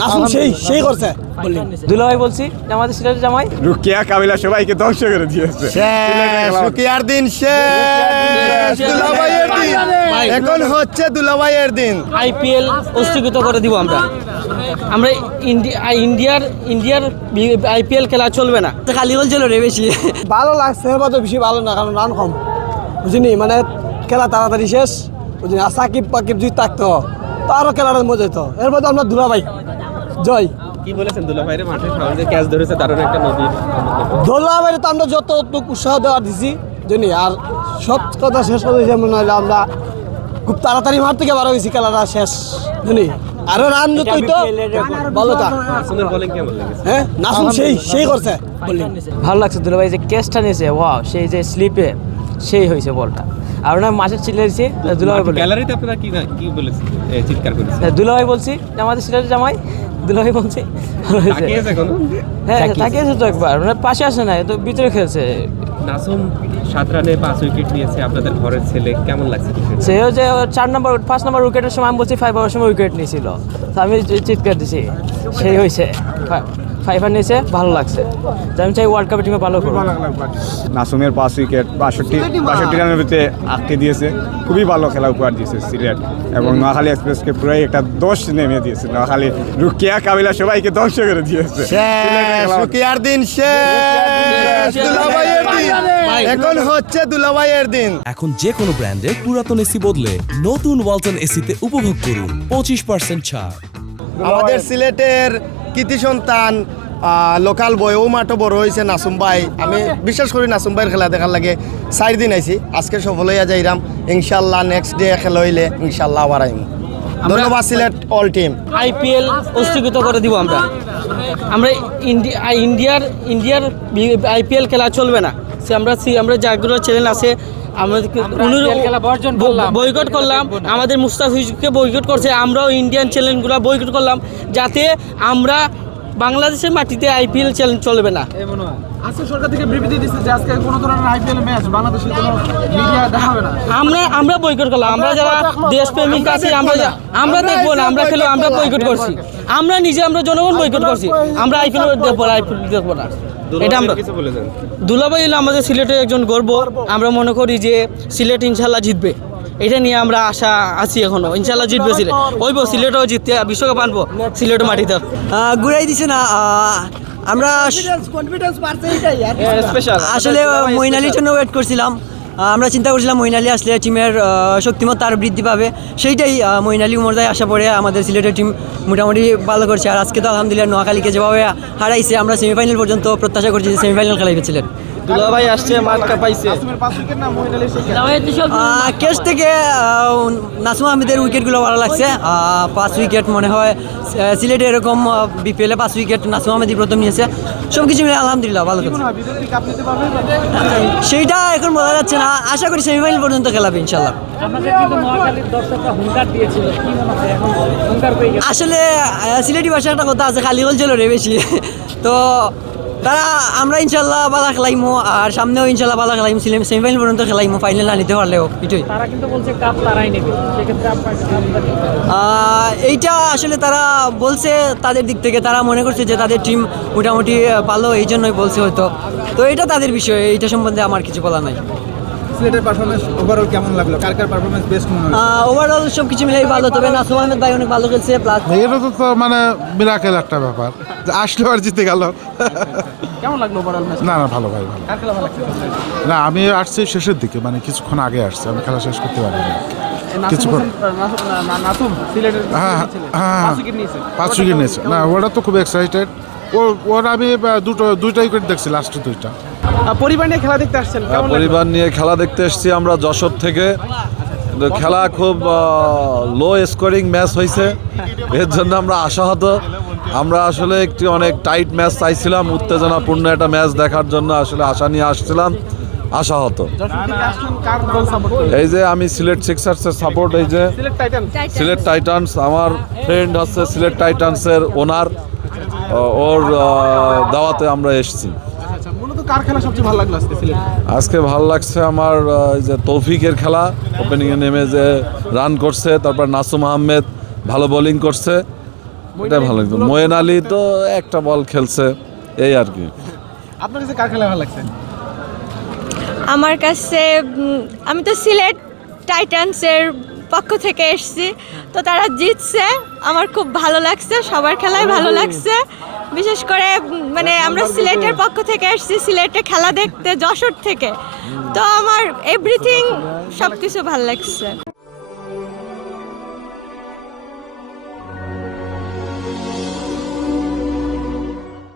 নাসুম সেই করছে দুলাভাই বলছি আমাদের সিলেটের জামাই রুকিয়া কাবিলা সবাইকে ধ্বংস করে দিয়েছে। রুকিয়ার দিন শেষ, দুলাভাইয়ের দিন এখন হচ্ছে দুলাভাইয়ের দিন। আইপিএল স্থগিত করে দিব আমরা ইন্ডিয়ার আইপিএল খেলা চলবে না, খালি বলছিল রে বেশি ভালো লাগছে, এবার তো বেশি ভালো না, কারণ রান কম বুঝিনি, মানে খেলা তাড়াতাড়ি শেষ বুঝিনি। আর সাকিব পাকিব যদি থাকতো তো আরও খেলাটা মজা হতো। এরপর তো আমরা দুলাভাই জয় কি বলেছেন দুলাভাইরে মাঠে সামনে ক্যাচ ধরেছে দারুণ একটা নদীর দুলাভাই তো আমরা যত উৎসাহ দেওয়ার দিছি জানি। আর সব কথা শেষ করে দিয়েছে মনে হয় আমরা খুব তাড়াতাড়ি মাঠ থেকে বার হয়েছি, খেলাটা শেষ জানি। আরো রান যত হইতো ভালোটা। নাসুমের বোলিং কেমন লেগেছে? হ্যাঁ নাসুম সেই করছে বললি। ভালো লাগছে দুলাভাই যে ক্যাচটা নিয়েছে, ওয়াও, সেই যে স্লিপে সেই হয়েছে বলটা। আর ওনার মাঠে চিল্লাইছে দুলাভাই বলে, গ্যালারিতে আপনারা কি বলেছেন, চিৎকার করেছেন? দুলাভাই বলছি আমাদের সিলেটের জামাই দুলাভাই বলছি তাকিয়েছে কোনো? হ্যাঁ তাকিয়েছে তো একবার, মানে পাশে আসে না, তো ভিতরে খেলছে। নাসুম 7 রানে 5 উইকেট নিয়েছে, আপনাদের ঘরের ছেলে, কেমন লাগছে? সেও যে 5 নম্বর উইকেটের সময় আমি বলছি 5 ওভার সময় উইকেট নিয়েছিল, তো আমি চিৎকার দিছি, সেই হয়েছে 5 নিয়েছে, ভালো লাগছে। তো আমি চাই ওয়ার্ল্ড কাপের টিমে ভালো করবো। নাসুমের 5 উইকেট 62 রানের ভিতরে আটকে দিয়েছে, খুবই ভালো খেলা উপহার দিয়েছে সিলেট এবং নোয়াখালী এক্সপ্রেসকে পুরাই একটা দোষ নেমে দিয়েছে। নোয়াখালী রুকিয়া কাবিলা সবাইকে ধ্বংস করে দিয়েছে। রুকিয়ার দিন শেষ, দুলাভাইয়ের দিন এখন হচ্ছে দুলাভাইয়ের দিন। এখন যে কোনো ব্র্যান্ডের পুরাতন এসি বদলে নতুন ওয়ালটন এসিতে উপভোগ করুন 25% ছাড়। আমাদের সিলেটের কৃতি সন্তান লোকাল বয় ও মাঠও বড় হয়েছে নাসুম ভাই। আমি বিশ্বাস করি নাসুম ভাইয়ের খেলা দেখার লাগে 4 দিন আইছি, আজকে সফল হইয়া যাইরাম ইনশাল্লাহ। নেক্সট ডে খেলা হইলে ইনশাল্লাহ আবার আইম। ধন্যবাদ সিলেট অল টিম। আইপিএল স্থগিত করে দিব আমরা ইন্ডিয়ার আইপিএল খেলা চলবে না। আমরা যাগুলো চ্যানেল আছে আমাদেরকে বয়কট করলাম, আমাদের মুস্তাফিজকে বয়কট করছে, আমরাও ইন্ডিয়ান চ্যানেলগুলো বয়কট করলাম, যাতে আমরা বাংলাদেশের মাটিতে আইপিএল চ্যানেল চলবে না। আজকে সরকার থেকে বিবৃতি দিচ্ছে যে আজকে কোনো ধরনের আইপিএল ম্যাচ বাংলাদেশের কোনো মিডিয়া দেখাবে না। আমরা বয়কট করলাম, আমরা যারা দেশপ্রেমিক আছি আমরা দেখবো না, আমরা খেলে আমরা বয়কট করছি, আমরা জনগণ বয়কট করছি, আমরা আইপিএল দেখবো না। এটা আমরা দুলাভাই হলো আমাদের সিলেটের একজন গর্ব। আমরা মনে করি যে সিলেট ইনশাল্লাহ জিতবে, এটা নিয়ে আমরা আশা আছি এখনো। ইনশাল্লাহ জিতবে সিলেট, ওইব সিলেটও জিততে বিশ্বকাপ আনবো সিলেটের মাটিতে। ঘুরাই দিছে না, আমরা আসলে মঈন আলীর জন্য ওয়েট করছিলাম। আমরা চিন্তা করছিলাম মঈন আলী আসলে টিমের শক্তিমত্তা আরও বৃদ্ধি পাবে, সেইটাই মঈন আলী উমরদায় আসা পরে আমাদের সিলেটের টিম মোটামুটি ভালো করছে। আর আজকে তো আলহামদুলিল্লাহ নোয়াখালীকে যেভাবে হারাইছে, আমরা সেমিফাইনাল পর্যন্ত প্রত্যাশা করছি যে সেমিফাইনাল খেলাইবে সিলেট। দুলাভাই আসছে, মাঠ কাঁপাইছে। ক্যাচ থেকে নাসুম আহমেদের উইকেটগুলো ভালো লাগছে। 5 উইকেট মনে হয় সিলেটে এরকম বিপিএলে 5 উইকেট নাসুম আহমেদই প্রথম নিয়েছে। সব কিছু মিলে আলহামদুলিল্লাহ ভালো করছে। সেইটা এখন বোঝা যাচ্ছে না, আশা করি সেমিফাইনাল পর্যন্ত খেলাবে ইনশাল্লাহ। আসলে সিলেটি ভাষা একটা কথা আছে, খালি বলছিল রে বেশি, তো তারা আমরা ইনশাল্লাহ বালা খেলাইমো, আর সামনেও ইনশাল্লাহ বালা খেলাইমো, সেমিফাইনাল পর্যন্ত খেলাইমো, ফাইনাল না নিতে পারলেও কিছুই। তারা কিন্তু বলছে কাপ তারাই নেবে, সেক্ষেত্রে এইটা আসলে তারা বলছে তাদের দিক থেকে, তারা মনে করছে যে তাদের টিম মোটামুটি ভালো, এই জন্যই বলছে হয়তো। তো এটা তাদের বিষয়, এইটা সম্বন্ধে আমার কিছু বলা নাই। সিলেটের পারফরম্যান্স ওভারঅল কেমন লাগলো? কার পারফরম্যান্স বেস্ট মনে হলো? ওভারঅল সব কিছু মিলাই ভালো, তবে নাসুম আহমেদ ভাই অনেক ভালো খেলছে। প্লাস এটা তো মানে মিরাকেল একটা ব্যাপার যে আসলো আর জিতে গেল। কেমন লাগলো ওভারঅল ম্যাচ? না ভালো ভাই, ভালো। কার খেলা ভালো লাগছে? না আমি আসছি শেষের দিকে, মানে কিছুক্ষণ আগে আসছি, আমি খেলা শেষ করতে পারিনি কিছুক্ষণ। নাসুম সিলেটের হ্যাঁ 5 উইকেট নিয়েছে। 5 উইকেট নিয়েছে। না ওটা তো খুব এক্সাইটেড। ওর আমি দুইটা উইকেট দেখছি, লাস্ট 2টা। পরিবার নিয়ে খেলা দেখতে আসছেন? পরিবার নিয়ে খেলা দেখতে এসেছি আমরা যশোর থেকে। কিন্তু খেলা খুব লো স্কোরিং ম্যাচ হয়েছে, এর জন্য আমরা আশাহত। আমরা আসলে একটি অনেক টাইট ম্যাচ চাইছিলাম, উত্তেজনাপূর্ণ একটা ম্যাচ দেখার জন্য আসলে আশা নিয়ে আসছিলাম, আশাহত। এই যে আমি সিলেট সিক্সার্সের সাপোর্ট, এই যে সিলেট টাইটান্স, আমার ফ্রেন্ড হচ্ছে সিলেট টাইটান্সের ওনার, ওর দাওয়াতে আমরা এসেছি। আজকে ভালো লাগছে আমার যে তৌফিকের খেলা, ওপেনিংয়ে নেমে যে রান করছে, তারপর নাসুম আহমেদ ভালো বোলিং করছে, এটা ভালো লাগতো। মঈন আলী তো একটা বল খেলছে, এই আর কি। আপনার কাছে কার খেলা ভালো লাগছে? আমার কাছে আমি তো সিলেট টাইটান্সের পক্ষ থেকে এসেছি, তো তারা জিতছে, আমার খুব ভালো লাগছে, সবার খেলাই ভালো লাগছে। বিশেষ করে মানে আমরা সিলেটের পক্ষ থেকে এসেছি, সিলেটে খেলা দেখতে যশোর থেকে, তো আমার এভরিথিং সব কিছু ভালো লাগছে।